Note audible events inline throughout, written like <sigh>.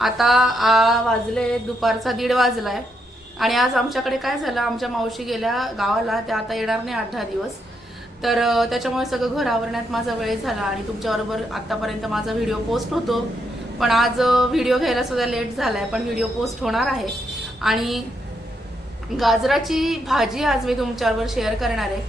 आता आ, वाजले दुपारचा दीड वाजला आहे आणि आज आमच्याकडे काय झालं आमच्या मावशी गेल्या गावाला त्या आता येणार नाही आठ दहा दिवस. तर त्याच्यामुळे सगळं घर आवरण्यात माझा वेळ झाला आणि तुमच्याबरोबर आत्तापर्यंत माझा व्हिडिओ पोस्ट होतो. पण आज व्हिडिओ घ्यायला सुद्धा लेट आहे पण व्हिडिओ पोस्ट होणार आहे. आणि गाजराची भाजी आज मी तुमच्याबरोबर शेअर करणार आहे.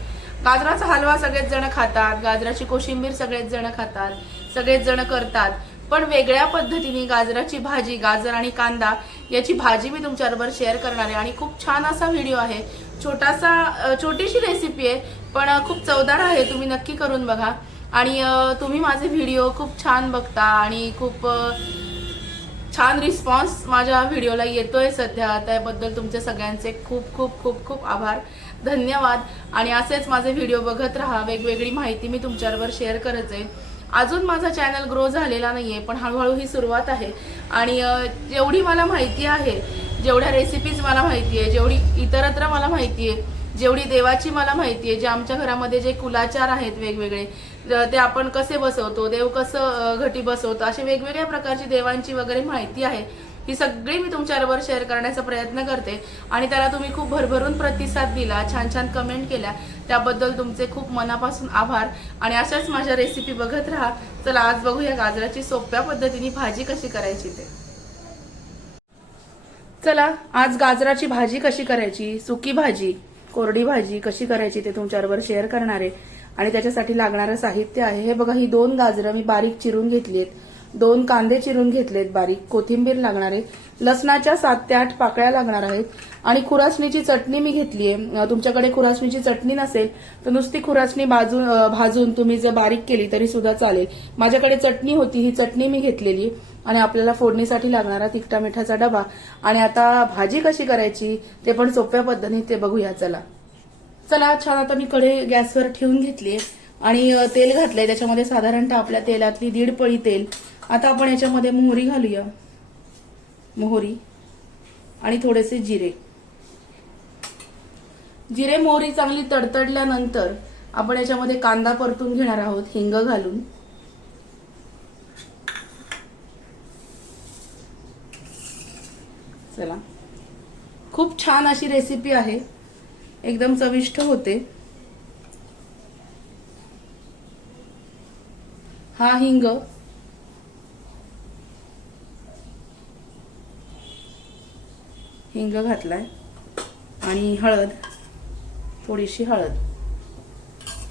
गाजराचा हलवा सगळेच जण खातात गाजराची कोशिंबीर सगळेच जण खातात सगळेच जण करतात. पण वेगळ्या पद्धतीने गाजराची भाजी गाजर आणि कांदा याची भाजी मी तुमच्याबरोबर शेअर करणार आहे. आणि खूप छान असा व्हिडिओ आहे. छोटासा छोटीशी रेसिपी आहे पण खूप चवदार आहे. तुम्ही नक्की करून बघा. आणि तुम्ही माझे व्हिडिओ खूप छान बघता आणि खूप छान रिस्पॉन्स माझ्या व्हिडिओला येतोय सध्या. त्याबद्दल तुमचे सगळ्यांचे खूप खूप खूप खूप आभार. धन्यवाद. आणि असेच माझे व्हिडिओ बघत राहा. वेगवेगळी माहिती मी तुमच्याबरोबर शेअर करत आहे अजून माझा चॅनल ग्रो झालेला नाही आहे पण हळूहळू ही सुरुवात आहे. आणि जेवढी मला माहिती आहे जेवढ्या रेसिपीज मला माहिती आहे जेवढी इतरत्र मला माहिती आहे जेवढी देवाची मला माहिती आहे जे आमच्या घरामध्ये जे कुलाचार आहेत वेगवेगळे ते आपण कसे बसवतो देव कसं घटी बसवतो असे वेगवेगळ्या प्रकारची देवांची वगैरे माहिती आहे. ही सगळी मी तुमच्याबरोबर शेअर करण्याचा प्रयत्न करते. आणि त्याला तुम्ही खूप भरभरून प्रतिसाद दिला छान छान कमेंट केल्या. त्याबद्दल तुमचे खूप मनापासून आभार. आणि अशाच माझ्या रेसिपी बघत राहा. चला आज बघूया गाजराची सोप्या पद्धतीने भाजी कशी करायची ते. चला आज गाजराची भाजी कशी करायची? सुकी भाजी कोरडी भाजी कशी करायची ते तुमच्याबरोबर शेअर करणार आहे. आणि त्याच्यासाठी लागणारं साहित्य आहे. हे बघा ही दोन गाजरं मी बारीक चिरून घेतली आहेत. दोन कांदे चिरून घेतलेत बारीक कोथिंबीर लागणार आहे लसणाच्या सात ते आठ पाकळ्या लागणार आहेत. आणि खुरासणीची चटणी मी घेतली आहे तुमच्याकडे खुरासणीची चटणी नसेल तर नुसती खुरासणी भाजून भाजून तुम्ही जर बारीक केली तरी सुद्धा चालेल. माझ्याकडे चटणी होती ही चटणी मी घेतलेली आणि आपल्याला फोडणीसाठी लागणारा तिखटा मिठाचा डबा. आणि आता भाजी कशी करायची ते पण सोप्या पद्धतीने ते बघूया चला. चला छान आता मी कडे गॅसवर ठेवून घेतली आणि तेल घातलंय त्याच्यामध्ये साधारणतः आपल्या तेलातली दीड पळी तेल आता आपण याच्यामध्ये मोहरी घालूया. मोहरी आणि थोडेसे जिरे. जिरे मोहरी चांगली तडतडल्यानंतर आपण याच्यामध्ये कांदा परतून घेणार आहोत हिंग घालून. चला. खूप छान अशी रेसिपी आहे. एकदम चविष्ट होते. हा हिंग हिंग घातलाय आणि हळद थोडीशी हळद.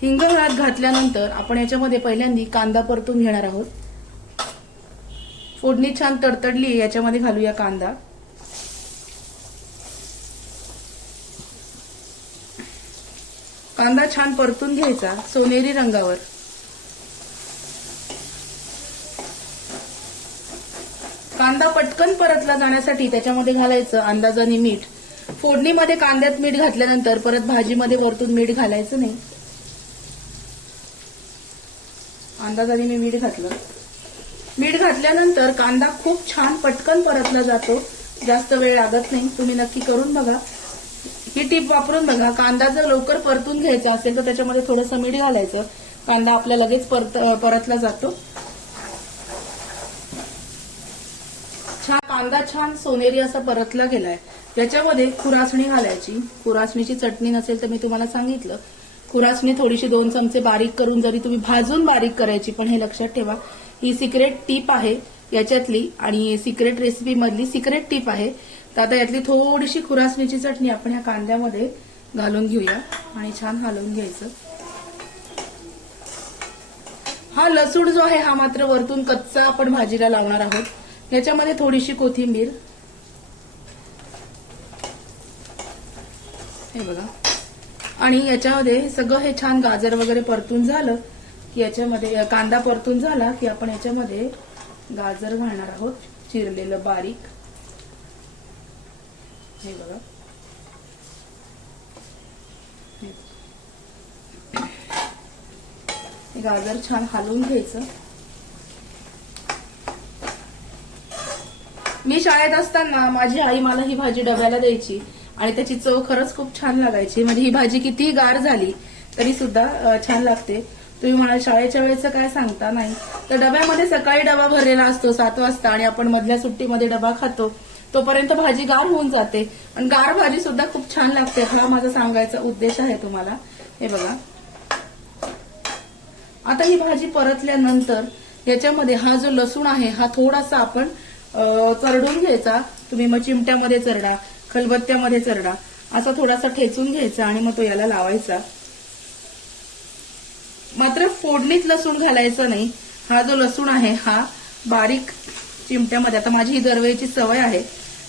हिंग हळद घातल्यानंतर आपण याच्यामध्ये पहिल्यांदा कांदा परतून घेणार आहोत. फोडणी छान तडतडली याच्यामध्ये घालूया कांदा. कांदा छान परतून घ्यायचा सोनेरी रंगावर. कांदा पटकन परतला जाण्यासाठी त्याच्यामध्ये घालायचं अंदाजाने मीठ. फोडणीमध्ये कांद्यात मीठ घातल्यानंतर परत भाजीमध्ये वरतून मीठ घालायचं नाही. अंदाजाने मी मीठ घातलं. मीठ घातल्यानंतर कांदा खूप छान पटकन परतला जातो. जास्त वेळ लागत नाही. तुम्ही नक्की करून बघा. ही टीप वापरून बघा. कांदा जर लवकर परतून घ्यायचा असेल तर त्याच्यामध्ये थोडंसं मीठ घालायचं. कांदा आपल्या लगेच परत परतला जातो छान कांदा छान सोनेरी असा परतला गेलाय. त्याच्यामध्ये खुरासणी घालायची. खुरासणीची चटणी नसेल तर मी तुम्हाला सांगितलं. खुरासणी थोडीशी दोन चमचे बारीक करून जरी तुम्ही भाजून बारीक करायची पण हे लक्षात ठेवा. ही सिक्रेट टीप आहे याच्यातली आणि सिक्रेट रेसिपी मधली सिक्रेट टीप आहे. तर आता यातली थोडीशी खुरासणीची चटणी आपण ह्या कांद्यामध्ये घालून घेऊया आणि छान हलवून घ्यायचं. हा लसूण जो आहे हा मात्र वरतून कच्चा आपण भाजीला लावणार आहोत. याच्यामध्ये थोडीशी कोथिंबीर. हे बघा. आणि याच्यामध्ये सगळं हे छान गाजर वगैरे परतून झालं की याच्यामध्ये कांदा परतून झाला की आपण याच्यामध्ये गाजर घालणार आहोत चिरलेलं बारीक. हे बघा. गाजर छान हलवून घ्यायचं. मी शाळेत असताना माझी आई मला ही भाजी डब्याला द्यायची आणि त्याची चव खरंच खूप छान लागायची. म्हणजे ही भाजी कितीही गार झाली तरी सुद्धा छान लागते. तुम्ही मला शाळेच्या वेळेचं काय सांगता? नाही. तर डब्यामध्ये सकाळी डबा भरलेला असतो सात वाजता आणि आपण मधल्या सुट्टीमध्ये डबा खातो. तोपर्यंत भाजी गार होऊन जाते. आणि गार भाजी सुद्धा खूप छान लागते. हा माझा सांगायचा उद्देश आहे तुम्हाला. हे बघा. आता ही भाजी परतल्यानंतर याच्यामध्ये हा जो लसूण आहे हा थोडासा आपण चरडून घ्यायचा. तुम्ही मग चिमट्यामध्ये चरडा खलबत्त्यामध्ये चरडा असा थोडासा ठेचून घ्यायचा आणि मग तो याला लावायचा. मात्र फोडणीत लसूण घालायचा नाही. हा जो लसूण आहे हा बारीक चिमट्यामध्ये आता माझी ही दरवेळीची सवय आहे.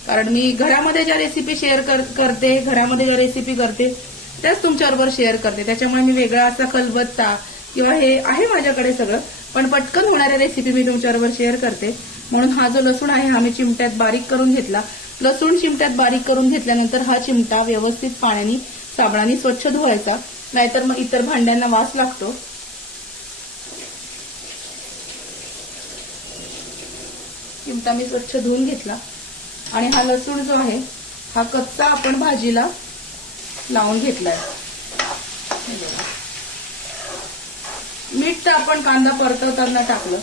कारण मी घरामध्ये ज्या रेसिपी शेअर करते घरामध्ये ज्या रेसिपी करते त्याच तुमच्याबरोबर शेअर करते. त्याच्यामुळे मी वेगळा असा खलबत्ता किंवा हे आहे माझ्याकडे सगळं. पण पटकन होणाऱ्या रेसिपी मी तुमच्याबरोबर शेअर करते. म्हणून हा जो लसूण आहे हा मी चिमट्यात बारीक करून घेतला. लसूण चिमट्यात बारीक करून घेतल्यानंतर हा चिमटा व्यवस्थित पाण्याने साबणाने स्वच्छ धुवायचा. नाहीतर मग इतर भांड्यांना वास लागतो. चिमटा मी स्वच्छ धुवून घेतला. आणि हा लसूण जो आहे हा कच्चा आपण भाजीला लावून घेतलाय. मीठ तर आपण कांदा परतवताना टाकलं.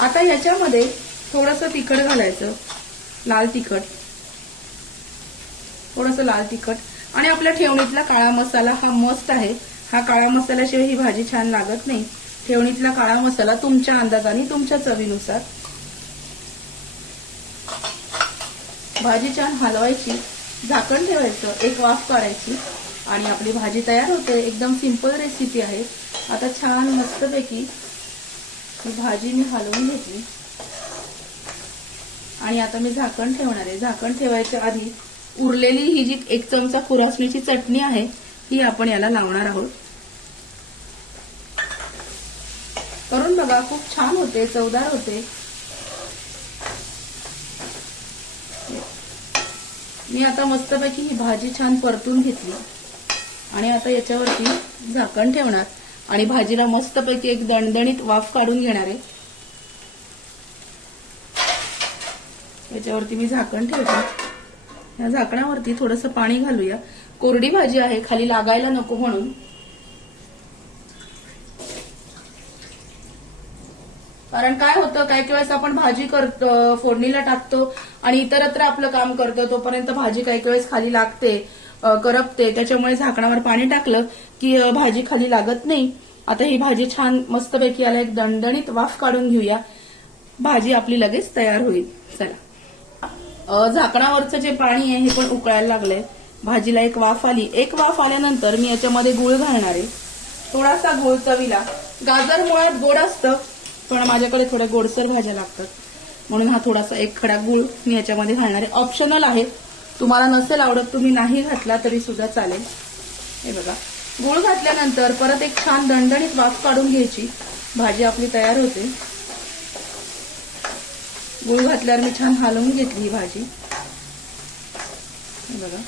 आता ह्याच्यामध्ये थोडस तिखट घालायचं. लाल तिखट. थोडस लाल तिखट. आणि आपल्या ठेवणीतला काळा मसाला हा मस्त आहे. हा काळा मसाल्याशिवाय ही भाजी छान लागत नाही. ठेवणीतला काळा मसाला तुमच्या अंदाजाने तुमच्या चवीनुसार. भाजी छान हलवायची. झाकण ठेवायचं. एक वाफ काढायची. आणि आपली भाजी तयार होते. एकदम सिंपल रेसिपी आहे. आता छान मस्तपैकी ही भाजी मी हलवून घेतली. आणि आता मी झाकण ठेवणार आहे. झाकण ठेवायच्या आधी उरलेली ही जी एक चमचा खुरासणीची चटणी आहे ही आपण याला लावणार आहोत. करून बघा खूप छान होते चवदार होते. मी आता मस्तपैकी ही भाजी छान परतून घेतली. आणि आता याच्यावरती झाकण ठेवणार. आणि भाजीला मस्तपैकी एक दणदणीत वाफ काढून घेणार आहे. याच्यावरती मी झाकण ठेवते. या झाकणावरती थोडंसं पाणी घालूया. कोरडी भाजी आहे खाली लागायला नको म्हणून. कारण काय होतं काही काही वेळेस आपण भाजी करतो फोडणीला टाकतो आणि इतरत्र आपलं काम करतो तोपर्यंत भाजी काही काही वेळेस खाली लागते. करपते. त्याच्यामुळे झाकणावर पाणी टाकलं की भाजी खाली लागत नाही. आता ही भाजी छान मस्तपैकी याला एक दणदणीत वाफ काढून घेऊया. भाजी आपली लगेच तयार होईल. चला. झाकणावरचं जे पाणी आहे हे पण उकळायला लागलंय. भाजीला एक वाफ आली. एक वाफ आल्यानंतर मी याच्यामध्ये गुळ घालणार आहे. थोडासा गुळ चवीला. गाजर मुळात गोड असतं पण माझ्याकडे थोड्या गोडसर भाज्या लागतात. म्हणून हा थोडासा एक खडा गुळ मी याच्यामध्ये घालणार आहे. ऑप्शनल आहे. तुम्हाला नसेल आवडत तुम्ही नाही घातला तरी सुद्धा चालेल. हे बघा. गुळ घातल्यानंतर परत एक छान दणदणीत वाफ काढून घ्यायची. भाजी आपली तयार होते. गुळ घातल्यावर मी छान हलवून घेतली ही भाजी. बघा.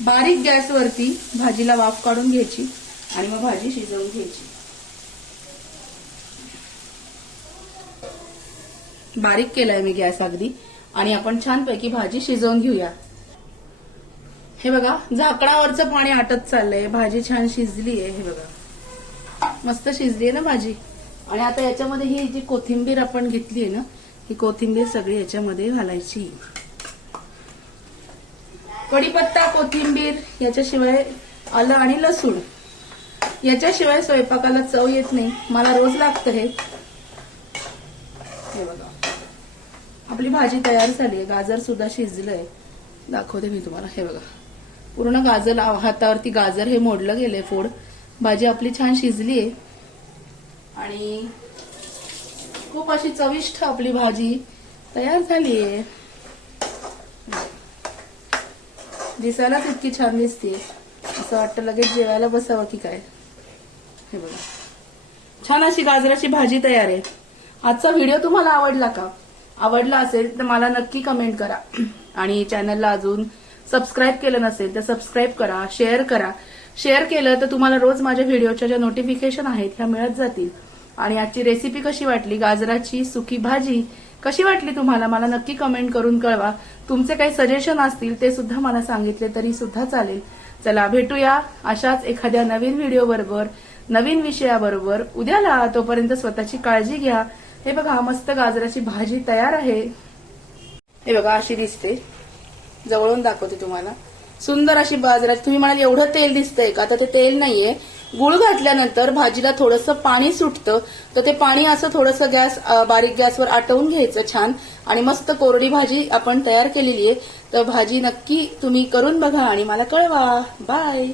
बारीक गॅसवरती भाजीला वाफ काढून घ्यायची आणि मग भाजी शिजवून घ्यायची. बारीक केलाय मी गॅस अगदी. आणि आपण छानपैकी भाजी शिजवून घेऊया. हे बघा झाकणावरचं पाणी आटत चाललंय. भाजी छान शिजली आहे हे बघा. मस्त शिजली आहे ना भाजी. आणि आता याच्यामध्ये ही जी कोथिंबीर आपण घेतली आहे ना ही कोथिंबीर सगळी याच्यामध्ये घालायची. कढीपत्ता कोथिंबीर याच्याशिवाय आलं आणि लसूण. याच्याशिवाय स्वयंपाकाला चव येत नाही. मला रोज लागतं हे. हे बघा. आपली भाजी तयार झाली आहे गाजर सुद्धा शिजलंय. दाखवते मी तुम्हाला. हे बघा. पूर्ण गाजर हातावरती गाजर हे मोडलं गेलंय फोड. भाजी आपली छान शिजली आहे आणि खूप अशी चविष्ट आपली भाजी तयार झाली आहे दिसायलाच इतकी छान दिसते असं वाटतं लगेच जेवायला बसावं की काय. हे बघा. छान अशी गाजराची भाजी तयार आहे. आजचा व्हिडिओ तुम्हाला आवडला का? आवडला असेल तर मला नक्की कमेंट करा. <clears throat> आणि चॅनलला अजून सबस्क्राईब केलं नसेल तर सबस्क्राईब करा शेअर करा. शेअर केलं तर तुम्हाला रोज माझ्या व्हिडिओच्या ज्या नोटिफिकेशन आहेत ह्या मिळत जातील. आणि आजची रेसिपी कशी वाटली? गाजराची सुकी भाजी कशी वाटली तुम्हाला? मला नक्की कमेंट करून कळवा. तुमचे काही सजेशन असतील ते सुद्धा मला सांगितले तरी सुद्धा चालेल. चला भेटूया अशाच एखाद्या नवीन व्हिडिओ बरोबर नवीन विषयाबरोबर. उद्याला तोपर्यंत स्वतःची काळजी घ्या. हे बघा मस्त गाजराची भाजी तयार आहे. हे बघा अशी दिसते. जवळून दाखवते तुम्हाला. सुंदर अशी बाजारात तुम्ही म्हणाल एवढं तेल दिसतंय का? तर ते तेल नाहीये. गुळ घातल्यानंतर भाजीला थोडंसं पाणी सुटतं. तर ते पाणी असं थोडंसं गॅस बारीक गॅसवर आटवून घ्यायचं छान. आणि मस्त कोरडी भाजी आपण तयार केलेली आहे. तर भाजी नक्की तुम्ही करून बघा आणि मला कळवा. बाय.